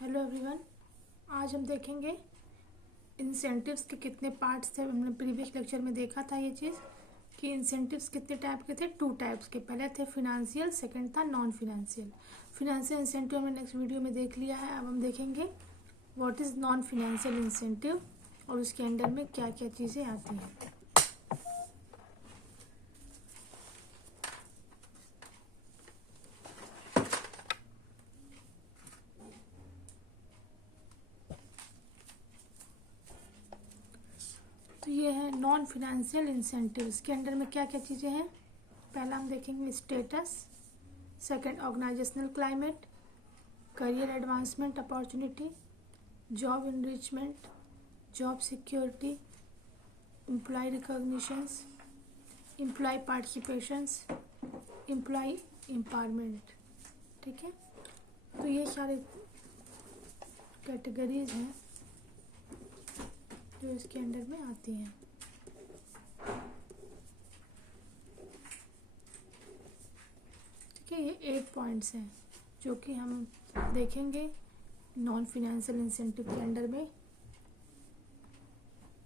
Hello everyone. आज हम देखेंगे इंसेंटिव्स के कितने पार्ट्स थे। हमने प्रीवियस लेक्चर में देखा था ये चीज़ कि इंसेंटिव्स कितने टाइप के थे। 2 टाइप्स के, पहले थे फिनेंशियल, सेकंड था नॉन फिनेंशियल। फिनेंशियल इंसेंटिव हमने नेक्स्ट वीडियो में देख लिया है। अब हम देखेंगे what is non financial incentive और उसके अंडर में क्या क्या चीज़ें आती हैं। तो ये है नॉन फिनेंशियल इंसेंटिव्स के अंडर में क्या क्या चीज़ें हैं। पहला हम देखेंगे status, second organisational climate, career advancement opportunity, job enrichment, job security, employee recognitions, employee participations, employee empowerment. ठीक है, तो ये सारे कैटेगरीज हैं जो इसके अंडर में आती हैं। ठीक है, ये 8 पॉइंट्स हैं जो कि हम देखेंगे नॉन फिनेंशियल इंसेंटिव के अंडर में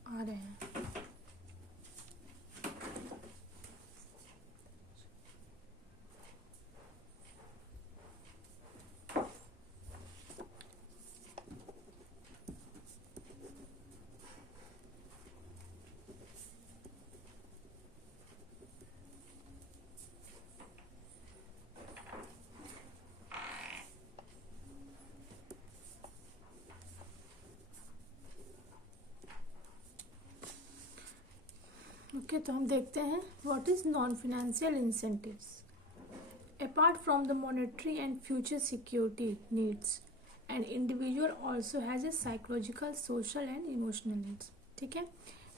आ रहे हैं। ओके, तो हम देखते हैं what is non financial incentives. Apart from the monetary and future security needs, an individual also has a psychological, social and emotional needs. ठीक है,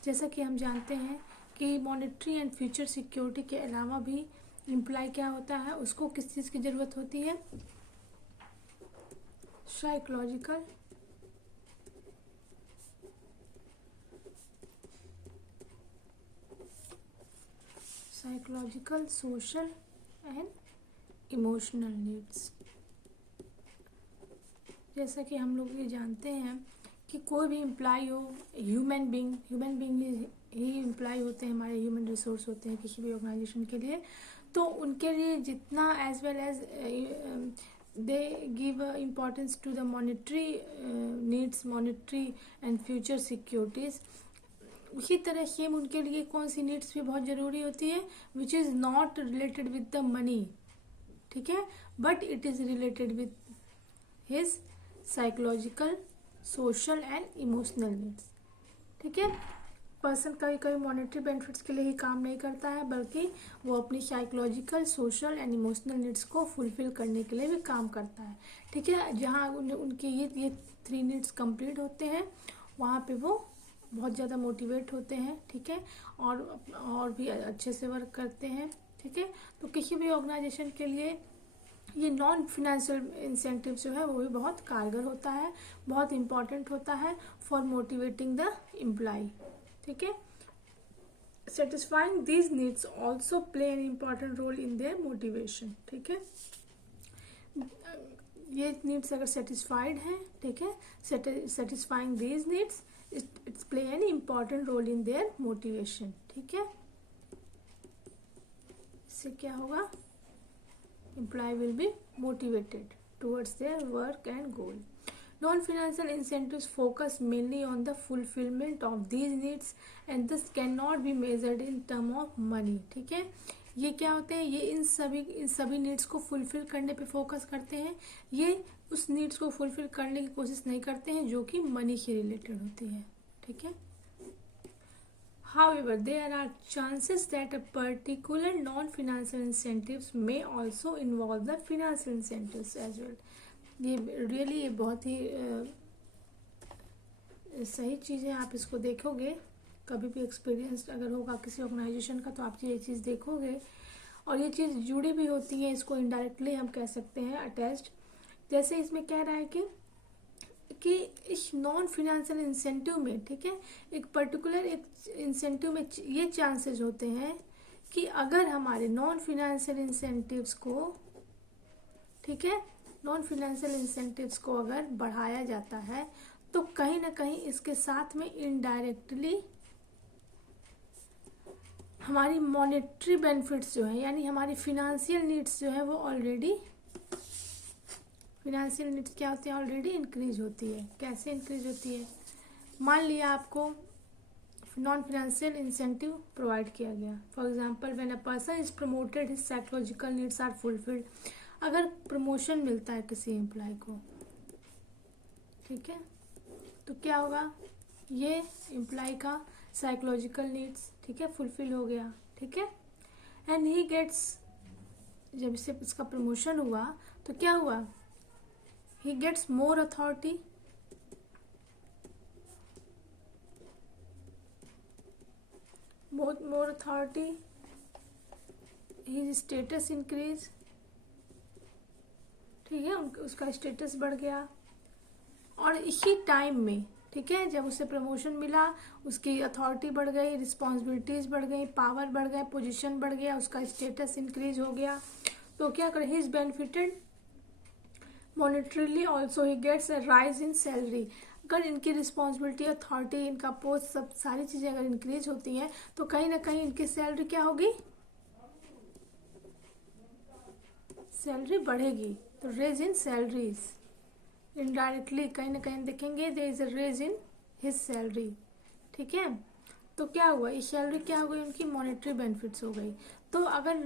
जैसा कि हम जानते हैं कि मॉनेटरी एंड फ्यूचर सिक्योरिटी के अलावा भी इम्प्लॉय क्या होता है, उसको किस चीज़ की ज़रूरत होती है, psychological, social and emotional needs. जैसा कि हम लोग ये जानते हैं कि कोई भी एम्प्लॉय हो, ह्यूमन बीइंग ही एम्प्लॉय होते हैं, हमारे ह्यूमन रिसोर्स होते हैं किसी भी ऑर्गेनाइजेशन के लिए। तो उनके लिए जितना as well as they give importance to the monetary needs, monetary and future securities, उसी तरह सेम उनके लिए कौन सी नीड्स भी बहुत ज़रूरी होती है, which is not related with the money. ठीक है, but it is related with his psychological, social and emotional needs. ठीक है, पर्सन कभी कभी मॉनेटरी बेनिफिट्स के लिए ही काम नहीं करता है, बल्कि वो अपनी psychological, social and emotional needs को फुलफिल करने के लिए भी काम करता है। ठीक है, जहाँ उनके ये 3 नीड्स कंप्लीट होते हैं, वहाँ पे वो बहुत ज़्यादा मोटिवेट होते हैं। ठीक है, और भी अच्छे से वर्क करते हैं। ठीक है, तो किसी भी ऑर्गेनाइजेशन के लिए ये नॉन फिनेंशियल इंसेंटिव जो है वो भी बहुत कारगर होता है, बहुत इम्पॉर्टेंट होता है फॉर मोटिवेटिंग द एम्प्लॉय। ठीक है, satisfying these needs also play an important role in their motivation. ठीक है, ये नीड्स अगर सेटिस्फाइड हैं, ठीक है, satisfying these needs it's play an important role in their motivation. ठीक है, इससे क्या होगा, employee will be motivated towards their work and goal. Non-financial incentives focus mainly on the fulfillment of these needs and thus cannot be measured in term of money। ठीक है, ये क्या होते हैं, ये इन सभी नीड्स को फुलफिल करने पे फोकस करते हैं। ये उस नीड्स को फुलफिल करने की कोशिश नहीं करते हैं जो कि मनी से रिलेटेड होती है। ठीक है, however there are chances that a particular non-financial incentives may also involve the financial incentives as well। ये रियली ये बहुत ही सही चीज़ है। आप इसको देखोगे, कभी भी एक्सपीरियंस अगर होगा किसी ऑर्गेनाइजेशन का, तो आप ये चीज़ देखोगे और ये चीज़ जुड़ी भी होती है, इसको इनडायरेक्टली हम कह सकते हैं अटैच्ड। जैसे इसमें कह रहा है कि इस नॉन फिनेंशियल इंसेंटिव में, ठीक है, एक पर्टिकुलर एक इंसेंटिव में ये चांसेस होते हैं कि अगर हमारे नॉन फिनेंशियल इंसेंटिव्स को, ठीक है, नॉन फिनेंशियल इंसेंटिव्स को अगर बढ़ाया जाता है तो कहीं ना कहीं इसके साथ में इनडायरेक्टली हमारी मॉनेटरी बेनिफिट्स जो है, यानी हमारी फिनेंशियल नीड्स जो है वो ऑलरेडी, फिनेंशियल नीड्स क्या होती है, ऑलरेडी इंक्रीज होती है। कैसे इंक्रीज होती है? मान लिया आपको नॉन फिनेंशियल इंसेंटिव प्रोवाइड किया गया, for example when a person is promoted his psychological needs are fulfilled. अगर प्रमोशन मिलता है किसी एम्प्लॉय को, ठीक है, तो क्या होगा, ये एम्प्लॉय का साइकोलॉजिकल नीड्स, ठीक है, फुलफिल हो गया, ठीक है, एंड ही गेट्स, जब इससे इसका प्रमोशन हुआ तो क्या हुआ, he gets more authority, more authority, his status increase, ठीक है, उसका स्टेटस बढ़ गया। और इसी टाइम में, ठीक है, जब उसे प्रमोशन मिला, उसकी अथॉरिटी बढ़ गई, रिस्पॉन्सिबिलिटीज बढ़ गई, पावर बढ़ गए, पोजीशन बढ़ गया, उसका स्टेटस इंक्रीज हो गया, तो क्या करे, he is benefited monetarily also, he gets a raise in salary. अगर इनकी रिस्पॉन्सिबिलिटी, अथॉरिटी, इनका पोस्ट, सब सारी चीज़ें अगर इंक्रीज होती हैं तो कहीं ना कहीं इनकी सैलरी क्या होगी, सैलरी बढ़ेगी। तो रेज इन सैलरीज, इनडायरेक्टली कहीं ना कहीं देखेंगे there is a raise in his salary, ठीक है। तो क्या हुआ, ये सैलरी क्या हो गई, उनकी मॉनेटरी बेनिफिट्स हो गई। तो अगर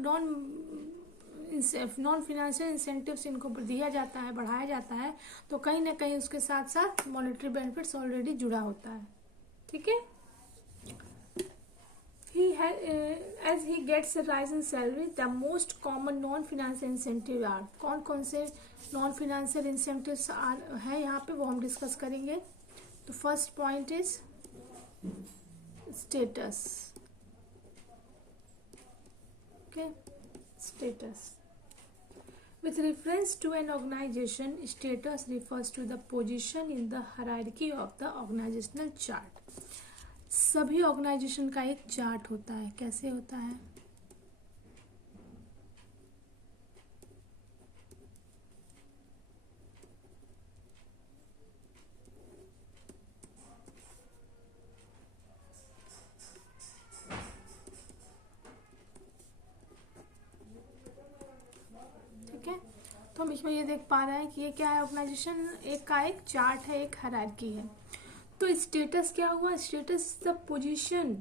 नॉन फिनेंशियल इंसेंटिव्स इनको दिया जाता है, बढ़ाया जाता है, तो कहीं ना कहीं उसके साथ साथ मॉनेटरी बेनिफिट्स ऑलरेडी जुड़ा होता है, ठीक है। As he gets a rise in salary, the most common non-financial incentive are, कौन कौन से non-financial incentives है यहाँ पे, वो हम डिस्कस करेंगे। तो first point is status, okay, status. With reference to an organization, status refers to the position in the hierarchy of the organizational chart. सभी ऑर्गेनाइजेशन का एक चार्ट होता है, कैसे होता है, ठीक है। तो हम इसमें ये देख पा रहे हैं कि ये क्या है, ऑर्गेनाइजेशन एक का एक चार्ट है, एक हायरार्की है। तो स्टेटस क्या हुआ, status is the position,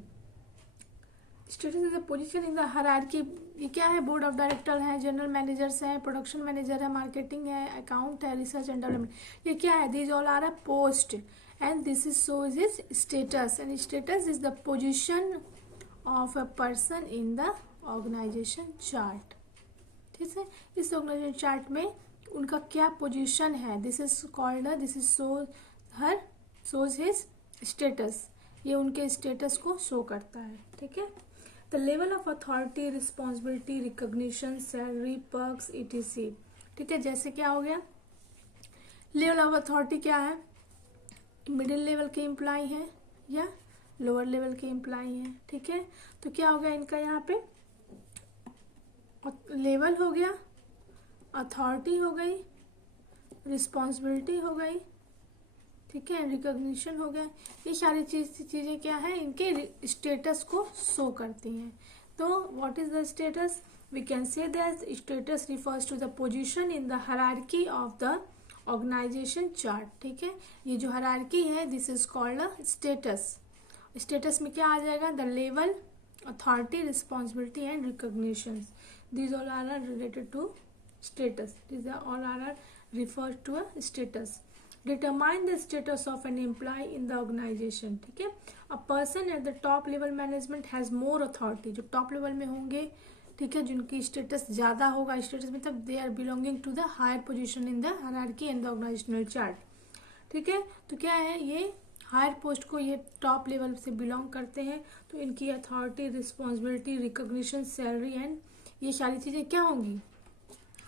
status is the position in the hierarchy. ये क्या है, बोर्ड ऑफ डायरेक्टर है, जनरल मैनेजर्स हैं, प्रोडक्शन मैनेजर है, मार्केटिंग है, अकाउंट है, रिसर्च एंड डेवलपमेंट। ये क्या है, these all are a post and this is shows is status, and status is the position of a person in the organization chart, ठीक है। इस ऑर्गेनाइजेशन चार्ट में उनका क्या पोजीशन है, this is called, this is shows his status, ये उनके status को शो करता है, ठीक है। The level of authority, responsibility, recognition, salary, perks, etc, ठीक है। जैसे क्या हो गया, लेवल ऑफ अथॉरिटी क्या है, मिडिल लेवल के एम्प्लॉय हैं या लोअर लेवल के एम्प्लॉय हैं, ठीक है। तो क्या हो गया इनका, यहाँ पे लेवल हो गया, अथॉरिटी हो गई, रिस्पॉन्सिबिलिटी हो गई, ठीक है, रिकॉग्निशन हो गया। ये सारी चीज़ें क्या है, इनके स्टेटस को शो करती हैं। तो what is the status, we can say that status refers to the position in the hierarchy of the organization chart, ठीक है। ये जो हायरार्की है, this is called a status. Status में क्या आ जाएगा, the level, authority, responsibility and recognition, these all are related to status, these are all are referred to a status. Determine the status of an employee in the organization, ठीक है। a person at the top level management has more authority, जो top level में होंगे, ठीक है, जिनकी status ज़्यादा होगा, स्टेटस मतलब they are belonging to the higher position in the hierarchy and the organizational chart, ठीक है। तो क्या है, ये हायर पोस्ट को ये टॉप लेवल से बिलोंग करते हैं, तो इनकी authority, responsibility, recognition, salary and ये सारी चीज़ें क्या होंगी,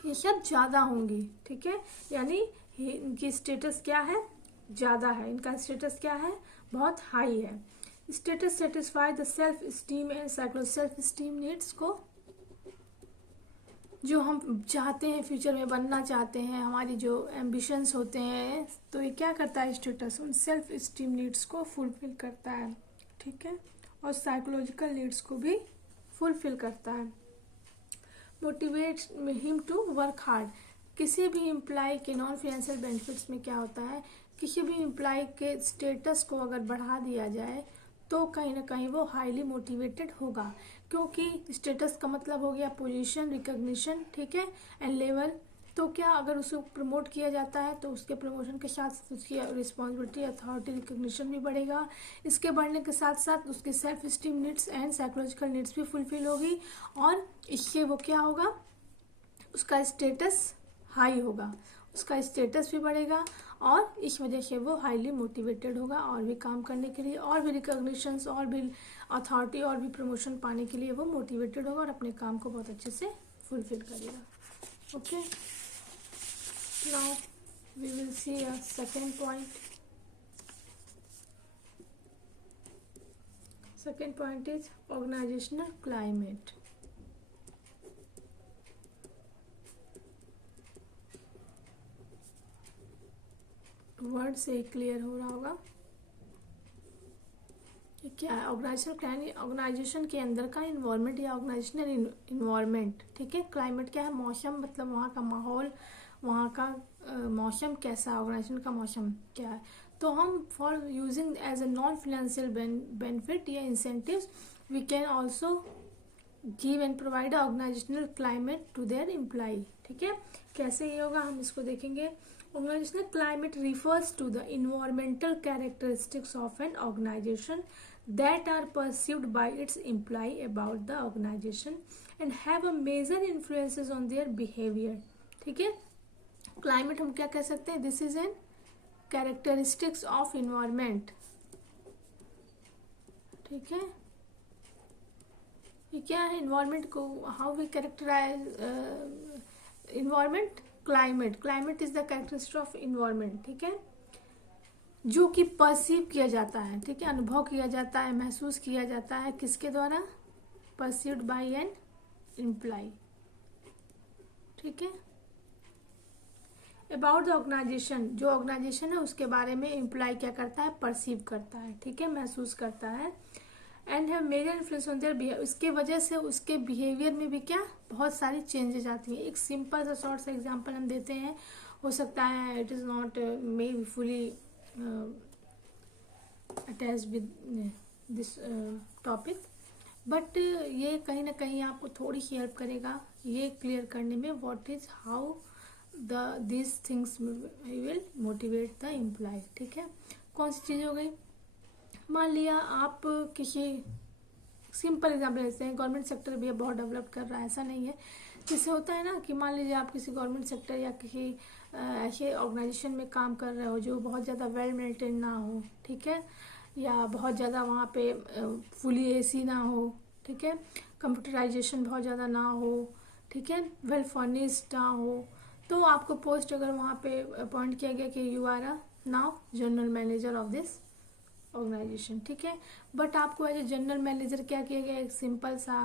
ये सब ज़्यादा होंगी, ठीक है। यानी इनकी स्टेटस क्या है, ज़्यादा है, इनका स्टेटस क्या है, बहुत हाई है। Status satisfy the self esteem and psychological self esteem needs को जो हम चाहते हैं फ्यूचर में बनना चाहते हैं, हमारी जो एम्बिशंस होते हैं, तो ये क्या करता है स्टेटस, उन सेल्फ इस्टीम नीड्स को फुलफिल करता है, ठीक है, और साइकोलॉजिकल नीड्स को भी फुलफिल करता है। Motivates him to work hard. किसी भी एम्प्लॉय के नॉन फाइनेंशियल बेनिफिट्स में क्या होता है, किसी भी एम्प्लॉय के स्टेटस को अगर बढ़ा दिया जाए तो कहीं ना कहीं वो हाईली मोटिवेटेड होगा, क्योंकि स्टेटस का मतलब हो गया पोजीशन, रिकॉग्निशन, ठीक है, एंड लेवल। तो क्या अगर उसे प्रमोट किया जाता है तो उसके प्रमोशन के साथ साथ उसकी रिस्पॉन्सिबिलिटी, अथॉरिटी, रिकॉग्निशन भी बढ़ेगा। इसके बढ़ने के साथ साथ उसके self esteem needs and psychological needs भी फुलफिल होगी, और इससे वो क्या होगा, उसका स्टेटस हाई होगा, उसका स्टेटस भी बढ़ेगा, और इस वजह से वो हाईली मोटिवेटेड होगा और भी काम करने के लिए, और भी रिकॉग्निशंस, और भी अथॉरिटी, और भी प्रमोशन पाने के लिए वो मोटिवेटेड होगा और अपने काम को बहुत अच्छे से फुलफिल करेगा। Okay, now we will see a second point. Second point is organizational climate. Word से क्लियर हो रहा होगा कि क्या है ऑर्गेनाइजेशन। ऑर्गेनाइजेशन के अंदर का इन्वायरमेंट या ऑर्गेनाइजेशनल इन्वायरमेंट, ठीक है। क्लाइमेट क्या है, मौसम, मतलब वहाँ का माहौल, वहाँ का मौसम कैसा, ऑर्गेनाइजेशन का मौसम क्या है। तो हम for using as a non financial benefit या incentives we can also give and provide organisational climate to their employee, ठीक है। कैसे ये होगा हम इसको देखेंगे। Organizational climate refers to the environmental characteristics of an organization that are perceived by its employee about the organization and have a major influences on their behavior, ठीक है। क्लाइमेट हम क्या कह सकते हैं, this is an characteristics of environment, ठीक है। ये क्या है, इन्वायरमेंट को how we characterize environment, climate is the characteristic of environment, ठीक है, जो कि परसीव किया जाता है, ठीक है, अनुभव किया जाता है, महसूस किया जाता है, किसके द्वारा, परसीव्ड बाय एन एम्प्लॉय, ठीक है। अबाउट द ऑर्गेनाइजेशन, जो ऑर्गेनाइजेशन है उसके बारे में एम्प्लॉय क्या करता है, परसीव करता है, ठीक है, महसूस करता है। And have major influence on their behaviour, उसके वजह से उसके बिहेवियर में भी क्या बहुत सारी चेंजेस आती हैं। एक सिंपल सा शॉर्ट सा एग्जांपल हम देते हैं, हो सकता है it is not may be fully attached with this topic, but ये कहीं ना कहीं आपको थोड़ी सी हेल्प करेगा ये क्लियर करने में, what is how this things will motivate the employee, ठीक है। कौन सी चीज़ हो गई, मान लिया आप किसी सिंपल एग्जाम्पल लेते हैं, गवर्नमेंट सेक्टर भी बहुत डेवलप कर रहा है, ऐसा नहीं है। जिससे होता है ना कि मान लीजिए आप किसी गवर्नमेंट सेक्टर या किसी ऐसे ऑर्गेनाइजेशन में काम कर रहे हो जो बहुत ज़्यादा वेल मेंटेन ना हो, ठीक है, या बहुत ज़्यादा वहाँ पे फुली एसी ना हो, ठीक है, कंप्यूटराइजेशन बहुत ज़्यादा ना हो, ठीक है, वेल फर्निश्ड ना हो, तो आपको पोस्ट अगर वहाँ पे अपॉइंट किया गया कि you are a now general manager of this organization, ठीक है। बट आपको एज ए जनरल मैनेजर क्या किया गया, एक सिंपल सा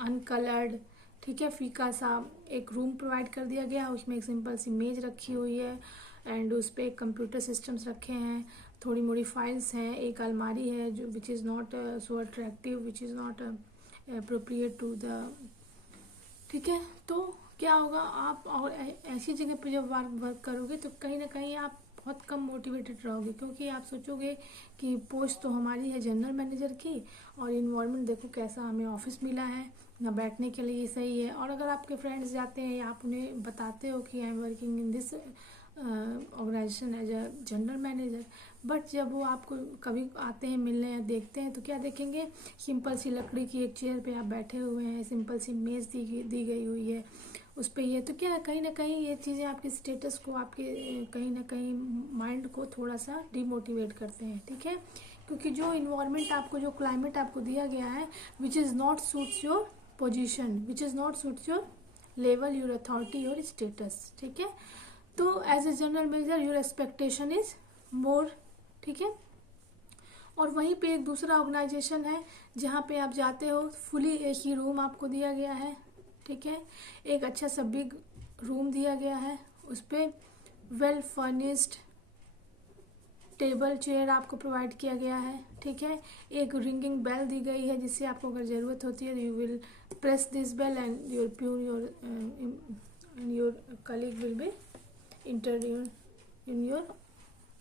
अनकलर्ड, ठीक है, फीका सा एक रूम प्रोवाइड कर दिया गया, उसमें एक सिंपल सी मेज रखी हुई है एंड उस पर कंप्यूटर सिस्टम्स रखे हैं, थोड़ी मोड़ी फाइल्स हैं, एक अलमारी है जो which is not so attractive, which is not appropriate to the, ठीक है। तो क्या होगा, आप और ऐसी जगह पर जब वर्क करोगे तो कहीं ना कहीं आप बहुत कम मोटिवेटेड रहोगे, क्योंकि आप सोचोगे कि पोस्ट तो हमारी है जनरल मैनेजर की और इन्वायरमेंट देखो कैसा हमें ऑफिस मिला है, ना बैठने के लिए सही है। और अगर आपके फ्रेंड्स जाते हैं या आप उन्हें बताते हो कि I am working in this organization as a general manager, but जब वो आपको कभी आते हैं मिलने या देखते हैं तो क्या देखेंगे, सिंपल सी लकड़ी की एक चेयर पे आप बैठे हुए हैं, सिंपल सी मेज़ दी गई हुई है उस पर, ये तो क्या कहीं ना कहीं ये चीज़ें आपके स्टेटस को, आपके कहीं ना कहीं माइंड को थोड़ा सा डिमोटिवेट करते हैं, ठीक है। क्योंकि जो इन्वायरमेंट आपको, जो क्लाइमेट आपको दिया गया है which is not suits your position, which is not suits your level, your authority, your status, ठीक है। तो as a general manager your expectation is more, ठीक है। और वहीं पे एक दूसरा ऑर्गेनाइजेशन है जहाँ पे आप जाते हो, फुली एक ही रूम आपको दिया गया है, ठीक है। एक अच्छा सा बिग रूम दिया गया है, उस पर वेल फर्निश्ड टेबल चेयर आपको प्रोवाइड किया गया है, ठीक है। एक रिंगिंग बेल दी गई है, जिससे आपको अगर ज़रूरत होती है you will press this bell and your peon your colleague will be enter in your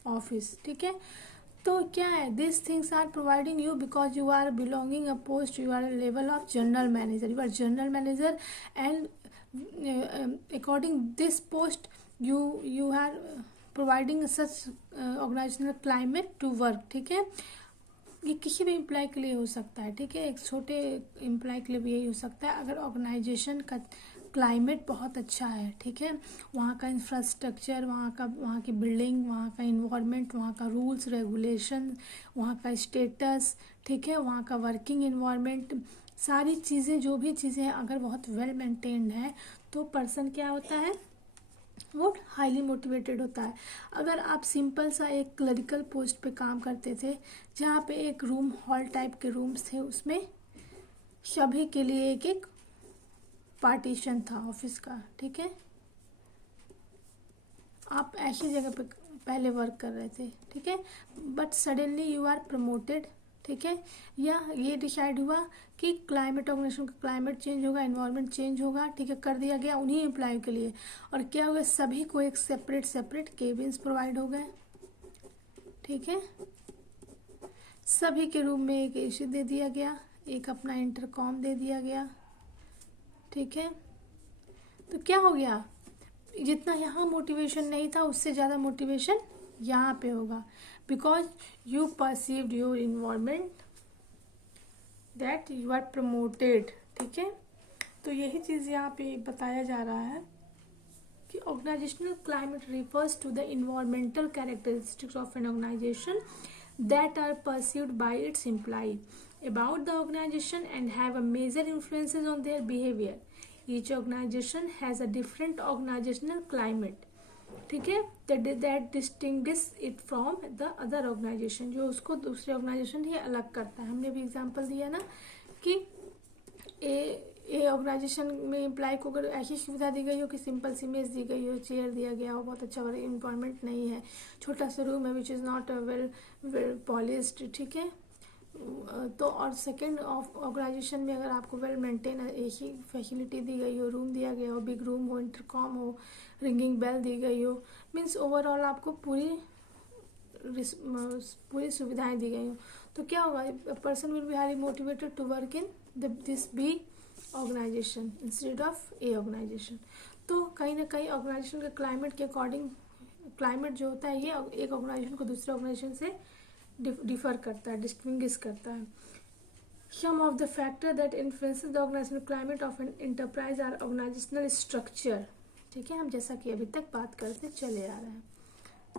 office, ठीक है। तो क्या है, this things are providing you because you are belonging a post, you are level of general manager, you are general manager and according this post you are providing such organizational climate to work, ठीक है। ये किसी भी employ के लिए हो सकता है, ठीक है। एक छोटे एम्प्लॉय के लिए भी यही हो सकता है, अगर ऑर्गेनाइजेशन का क्लाइमेट बहुत अच्छा है, ठीक है। वहाँ का इंफ्रास्ट्रक्चर, वहाँ की बिल्डिंग, वहाँ का इन्वायरमेंट, वहाँ का रूल्स रेगुलेशन, वहाँ का स्टेटस, ठीक है, वहाँ का वर्किंग इन्वायरमेंट, सारी चीज़ें, जो भी चीज़ें हैं, अगर बहुत वेल मेंटेन्ड है तो पर्सन क्या होता है, वो हाईली मोटिवेटेड होता है। अगर आप सिंपल सा एक क्लरिकल पोस्ट पे काम करते थे, जहाँ पे एक रूम हॉल टाइप के रूम्स थे, उसमें सभी के लिए एक एक पार्टीशन था ऑफिस का, ठीक है, आप ऐसी जगह पे पहले वर्क कर रहे थे, ठीक है, but suddenly you are promoted, ठीक है, या ये डिसाइड हुआ कि क्लाइमेट, ऑर्गेनाइजेशन का क्लाइमेट चेंज होगा, एनवायरनमेंट चेंज होगा, ठीक है, कर दिया गया उन्हीं एम्प्लॉय के लिए, और क्या हुआ, सभी को एक सेपरेट केबिन्स प्रोवाइड हो गए, ठीक है, सभी के रूम में एक एसी दे दिया गया, एक अपना इंटरकॉम दे दिया गया, ठीक है। तो क्या हो गया, जितना यहाँ मोटिवेशन नहीं था उससे ज़्यादा मोटिवेशन यहाँ पे होगा, because you perceived your environment that you are promoted, ठीक है। तो यही चीज़ यहाँ पे बताया जा रहा है कि organizational climate refers to the environmental characteristics of an organization that are perceived by its employee about the organization and have a major influences on their behavior. Each organization has a different organizational climate, ठीक है, that distinguish it from the other organization, जो उसको दूसरे organisation ही अलग करता है। हमने भी एग्जांपल दिया ना कि ए ऑर्गेनाइजेशन में एम्प्लॉय को अगर ऐसी सुविधा दी गई हो कि सिंपल सी मेज दी गई हो, चेयर दिया गया हो, बहुत अच्छा इन्वायरमेंट नहीं है, छोटा सा रूम है which is not well polished, ठीक है, तो और सेकेंड ऑर्गेनाइजेशन में अगर आपको वेल मेंटेन ऐसी फैसिलिटी दी गई हो, रूम दिया गया हो, बिग रूम हो, इंटरकॉम हो, रिंगिंग बेल दी गई हो, मीन्स ओवरऑल आपको पूरी सुविधाएं दी गई हो, तो क्या होगा, person will be highly motivated to work in this B organization instead of A organization. तो कहीं ना कहीं ऑर्गेनाइजेशन के क्लाइमेट के अकॉर्डिंग, क्लाइमेट जो होता है ये एक ऑर्गेनाइजेशन को दूसरे ऑर्गेनाइजेशन से डिफर करता है, डिस्टिंग्विश करता है। Some of the factor that influences the organisational climate of an enterprise are organisational structure, ठीक है, हम जैसा कि अभी तक बात करते चले आ रहे हैं,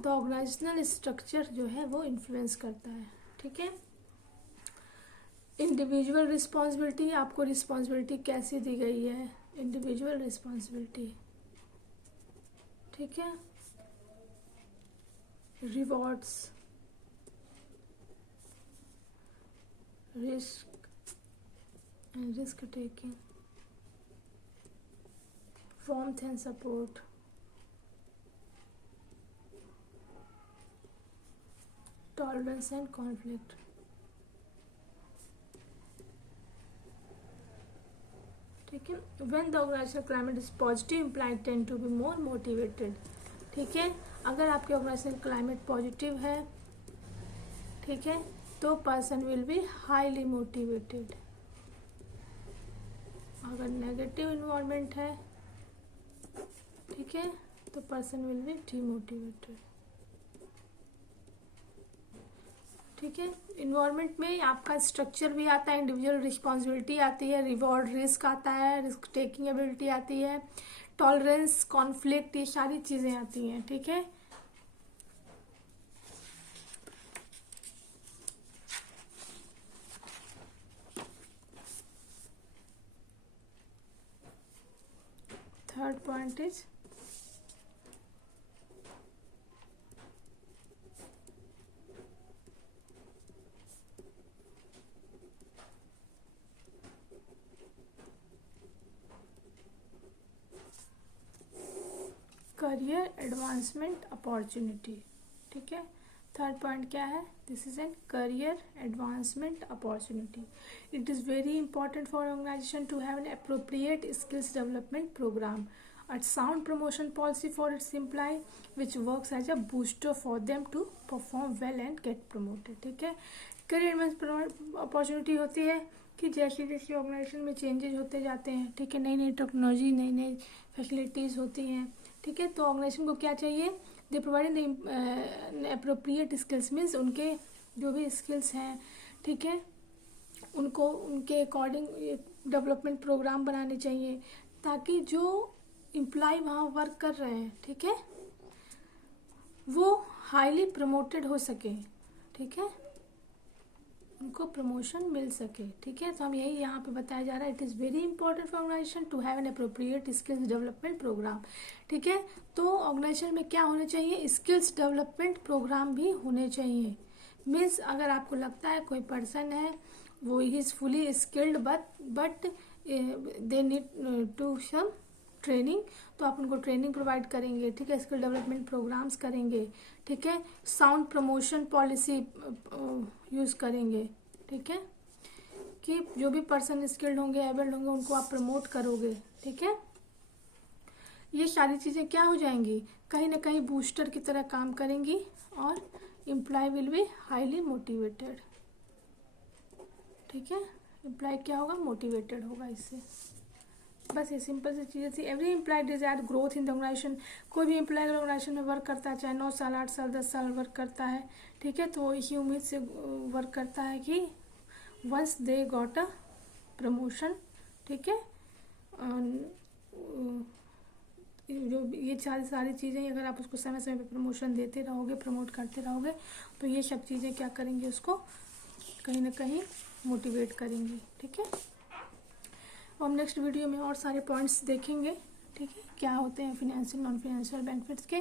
तो ऑर्गेनाइजेशनल स्ट्रक्चर जो है वो इन्फ्लुएंस करता है, ठीक है। इंडिविजुअल रिस्पॉन्सिबिलिटी, आपको रिस्पॉन्सिबिलिटी कैसी दी गई है, इंडिविजुअल रिस्पॉन्सिबिलिटी, ठीक है, rewards, risk and risk taking, warmth and support, tolerance and conflict, ठीक है। when the organizational climate is positive, employees tend to be more motivated, ठीक है, अगर आपके ऑर्गेनाइजेशनल क्लाइमेट पॉजिटिव है, ठीक है, तो person will be highly motivated. अगर नेगेटिव इन्वायरमेंट है, ठीक है, तो पर्सन विल बी डीमोटिवेटेड, ठीक है। इन्वायरमेंट में आपका स्ट्रक्चर भी आता है, इंडिविजुअल रिस्पॉन्सिबिलिटी आती है, रिवॉर्ड रिस्क आता है, रिस्क टेकिंग एबिलिटी आती है, टॉलरेंस, कॉन्फ्लिक्ट, ये सारी चीज़ें आती हैं, ठीक है। Third point is career advancement opportunity. ठीक है, थर्ड पॉइंट क्या है, this is an career advancement opportunity. It is very important for organization to have an appropriate skills development program, a sound promotion policy for its employee which works as a booster for them to perform well and get promoted। ठीक है, career advancement opportunity होती है कि जैसे जैसे organisation में changes होते जाते हैं, ठीक है, नई नई टेक्नोलॉजी, नई नई फैसिलिटीज़ होती हैं, ठीक है, तो ऑर्गेनाइजेशन को क्या चाहिए, they provide the appropriate skills, means उनके जो भी स्किल्स हैं, ठीक है, उनको उनके अकॉर्डिंग डेवलपमेंट प्रोग्राम बनाने चाहिए ताकि जो एम्प्लॉय वहाँ वर्क कर रहे हैं, ठीक है, वो हाईली प्रमोटेड हो सके, ठीक है, उनको प्रमोशन मिल सके। ठीक है, तो हम यही यहाँ पे बताया जा रहा है, it is very important for organization to have an appropriate skills development program. ठीक है, तो ऑर्गेनाइजेशन में क्या होने चाहिए, स्किल्स डेवलपमेंट प्रोग्राम भी होने चाहिए। मीन्स अगर आपको लगता है कोई पर्सन है वो he is fully skilled but they need to some training, तो आप उनको ट्रेनिंग प्रोवाइड करेंगे, ठीक है, स्किल डेवलपमेंट प्रोग्राम्स करेंगे, ठीक है, साउंड प्रमोशन पॉलिसी यूज़ करेंगे, ठीक है, कि जो भी पर्सन स्किल्ड होंगे, एबल्ड होंगे, उनको आप प्रमोट करोगे। ठीक है, ये सारी चीज़ें क्या हो जाएंगी, कहीं ना कहीं बूस्टर की तरह काम करेंगी और employee will be highly motivated. ठीक है, एम्प्लॉय क्या होगा, मोटिवेटेड होगा इससे। बस ये सिंपल सी चीज़ें थी। Every employee desire growth in the organization, कोई भी एम्प्लॉय ऑर्गेनाइजेशन में वर्क करता है, चाहे 9 साल 8 साल 10 साल वर्क करता है, ठीक है, तो इसी उम्मीद से वर्क करता है कि once they got a promotion, ठीक है, जो ये सारी चीज़ें अगर आप उसको समय समय पर प्रमोशन देते रहोगे, प्रमोट करते रहोगे, तो ये सब चीज़ें क्या करेंगे, उसको कहीं ना कहीं मोटिवेट करेंगी। ठीक है, हम नेक्स्ट वीडियो में और सारे पॉइंट्स देखेंगे, ठीक है, क्या होते हैं फिनेंशियल नॉन फाइनेंशियल बेनिफिट्स के।